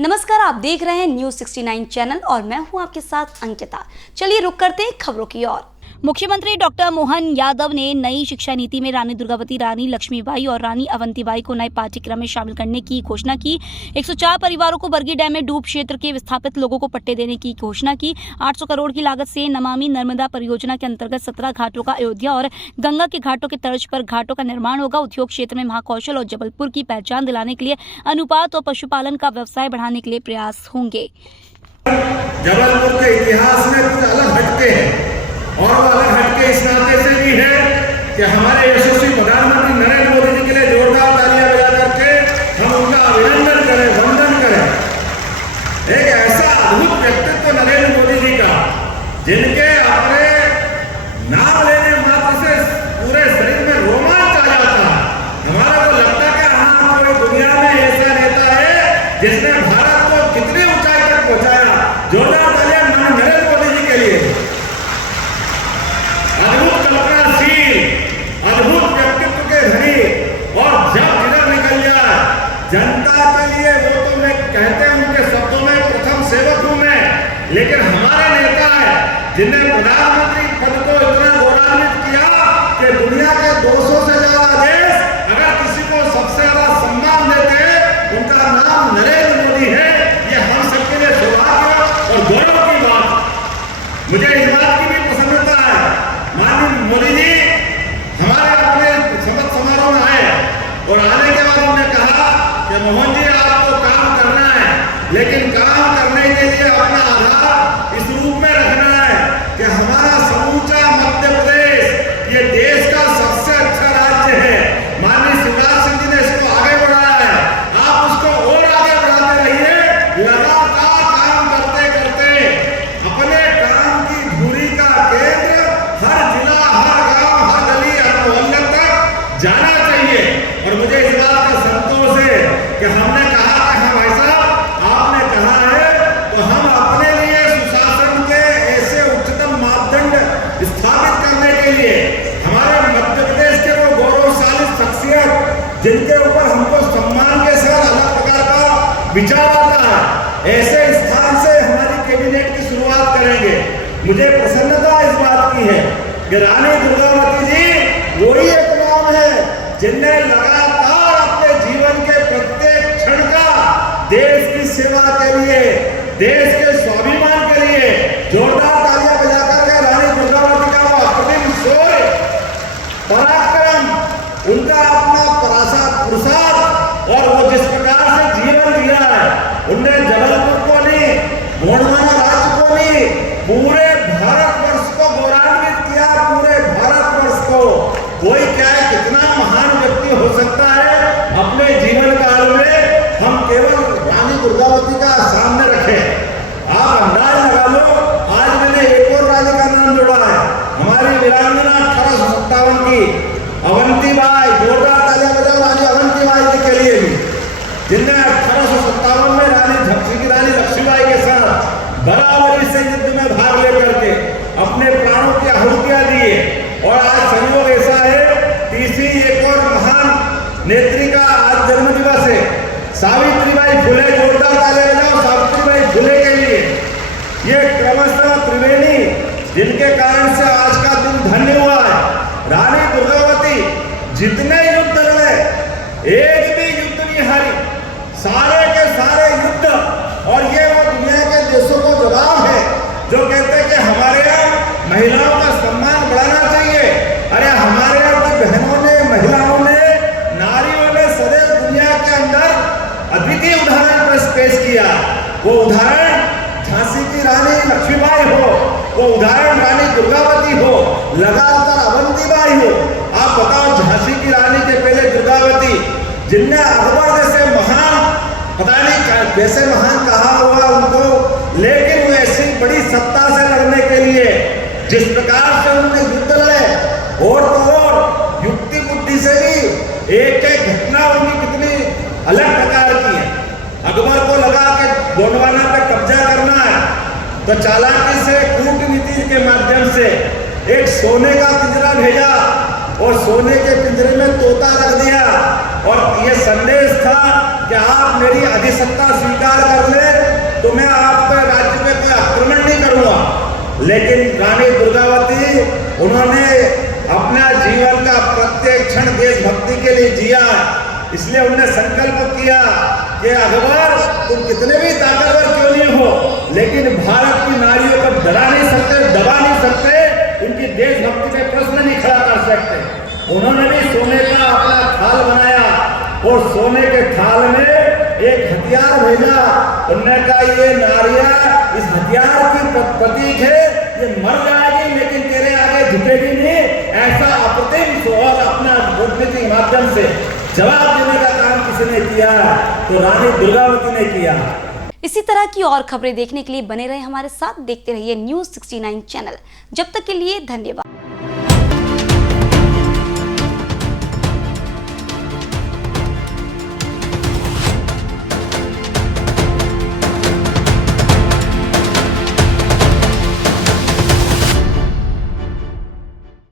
नमस्कार, आप देख रहे हैं न्यूज 69 चैनल और मैं हूं आपके साथ अंकिता। चलिए रुक करते हैं खबरों की ओर। मुख्यमंत्री डॉक्टर मोहन यादव ने नई शिक्षा नीति में रानी दुर्गावती, रानी लक्ष्मीबाई और रानी अवंतीबाई को नए पाठ्यक्रम में शामिल करने की घोषणा की। 104 परिवारों को बरगी डैम में डूब क्षेत्र के विस्थापित लोगों को पट्टे देने की घोषणा की। 800 करोड़ की लागत से नमामि नर्मदा परियोजना के अंतर्गत 17 घाटों का अयोध्या और गंगा के घाटों के तर्ज पर घाटों का निर्माण होगा। उद्योग क्षेत्र में महाकौशल और जबलपुर की पहचान दिलाने के लिए अनुपात और पशुपालन का व्यवसाय बढ़ाने के लिए प्रयास होंगे। जबलपुर के इतिहास में कुछ अलग हटके हैं और वो अलग हटके इस नाते से भी है कि हमारे यशस्वी प्रधानमंत्री नरेंद्र मोदी जी के लिए जोरदार तालियां बजा करके हम उनका अभिनंदन करें, वंदन करें। एक ऐसा अद्भुत व्यक्तित्व नरेंद्र मोदी जी का, जिनके अपने नाम लेने मात्र से पूरे शरीर में रोमांच आ जाता है। हमारा को लगता है कि हाँ, कोई दुनिया में ऐसा नेता है जिसने भारत को कितनी ऊंचाई तक पहुंचाया। जोरदार तालियां नरेंद्र मोदी जी के लिए। अद्भुत कल्पनाशील, अद्भुत व्यक्तित्व के धनी, और जब जिधर निकल जाए जनता के लिए, वो तो मैं कहते हैं उनके शब्दों में प्रथम सेवक हूं मैं, लेकिन हमारे नेता है जिन्हें प्रधानमंत्री पद को इतना गौरवान्वित किया कि दुनिया के 200 से ज्यादा देश अगर किसी को सबसे ज्यादा सम्मान देते हैं, उनका नाम नरेंद्र मोदी है। ये हम सबके लिए सौभाग्य और गौरव की बात। मुझे इस बात की भी प्रसन्नता है, माननीय मोदी जी हमारे अपने शपथ समारोह में आए और आने के बाद उन्होंने कहा कि मोहन जी, आपको काम करना है, लेकिन काम करने के लिए अपना आधार इस रूप में रखना है कि हमारा समूचा मध्य प्रदेश ये देश का सबसे अच्छा राज्य है। माननीय शिवराज सिंह जी ने इसको आगे बढ़ाया है, आप उसको और आगे बढ़ाते रहिए। लगातार काम करते करते अपने काम की धुरी का केंद्र हर जिला, हर गांव, हर गली, हर मोहल्ले तक जाना चाहिए। और मुझे इस बात का संतोष है कि हमने कहा कि हाँ भाई साहब, आपने कहा है तो हम अपने लिए सुशासन के ऐसे उच्चतम मापदंड स्थापित करने के लिए हमारे मध्य प्रदेश के वो गौरवशाली शख्सियत, जिनके ऊपर हमको सम्मान के साथ अलग प्रकार का विचार आता है, ऐसे स्थान से हमारी कैबिनेट की शुरुआत करेंगे। मुझे प्रसन्नता इस बात की है कि रानी दुर्गावती जी वही एक नाम है जिनने लगातार अपने जीवन के प्रत्येक क्षण का देश की सेवा के लिए, देश के स्वाभिमान के लिए जोरदार तालियां बजाकर के रानी दुर्गावती का वो अप्रतिम शौर्य, पराक्रम, उनका अपना पुरुषार्थ और वो जिस प्रकार से जीवन जिया है, उनने जबलपुर को नहीं, गोंडवाना राज्य को नहीं, पूरे भारतवर्ष को गौरवान्वित किया। पूरे भारतवर्ष को कोई क्या है, कितना महान व्यक्ति हो सकता है अपने जीवन काल में हम केवल रानी दुर्गावती का सामने रखें। आप अंदाज लगा लो, आज मैंने एक और रानी का नाम जोड़ा है, हमारी वीरांगना 1857 की अवंतीबाई। जोरदार तालियां बजाओ रानी अवंतीबाई जी के लिए भी, जिनने 1857 में झांसी की रानी लक्ष्मीबाई के साथ बराबरी से युद्ध में भाग लेकर के अपने प्राणों की आहुतियां दिए। और आज संयोग ऐसा है, तीसरी एक और महान नेत्री का आज जन्म दिवस है, सावित्रीबाई फुले। जोरदार तालियां बजाओ सावित्रीबाई फुले के लिए। ये क्रमशः त्रिवेणी जिनके कारण से आज का दिन धन्य हुआ है। रानी दुर्गावती जितने युद्ध लड़े, एक भी युद्ध नहीं हारी, सारे के सारे युद्ध। और ये वो दुनिया के देशों को जवाब है जो कहते हैं कि हमारे यहाँ महिलाओं का सम्मान बढ़ाना चाहिए। अरे हमारे यहाँ की बहनों ने, महिलाओं ने, नारियों ने सदैव दुनिया के अंदर अद्वितीय उदाहरण पेश किया। वो उदाहरण झांसी की रानी लक्ष्मीबाई हो, वो उदाहरण रानी दुर्गावती हो, लगातार अवंतीबाई हो। आप बताओ, झांसी की रानी के पहले दुर्गावती, जिनने अकबर जैसे महान, पता नहीं कैसे महान कहा हुआ उनको, लेकिन वो ऐसी बड़ी सत्ता से लड़ने के लिए जिस प्रकार से उन्होंने युद्ध लड़े, और तो और युक्ति बुद्धि से भी एक एक घटना उनकी कितनी अलग प्रकार की है। अकबर को लगा कि गोंडवाना पे कब्जा करना है, तो चालाकी से कूटनीति के माध्यम से एक सोने का पिंजरा भेजा और सोने के पिंजरे में तोता रख दिया और ये संदेश था कि आप मेरी अधिसत्ता स्वीकार कर ले तो मैं आपके राज्य पे कोई आक्रमण नहीं करूंगा। लेकिन रानी दुर्गावती उन्होंने अपना जीवन का प्रत्येक क्षण देशभक्ति के लिए जिया, इसलिए उन्होंने संकल्प किया कि अकबर तुम कितने भी ताकतवर क्यों नहीं हो, लेकिन भारत की नारियों को डरा नहीं सकते, दबा नहीं सकते, उनकी देशभक्ति पे प्रश्न नहीं खड़ा कर सकते। उन्होंने भी सोने का अपना थाल बनाया और सोने के थाल में एक हथियार भेजा। उन्होंने कहा ये नारियां इस हथियार की प्रतीक है, ये मर जाएगी लेकिन तेरे आगे झुकेगी नहीं। ऐसा अप्रतिम और अपना कूटनीतिक माध्यम से जवाब देने का काम किसने किया? तो रानी दुर्गावती ने किया। इसी तरह की और खबरें देखने के लिए बने रहे हमारे साथ, देखते रहिए न्यूज़ 69 चैनल। जब तक के लिए धन्यवाद।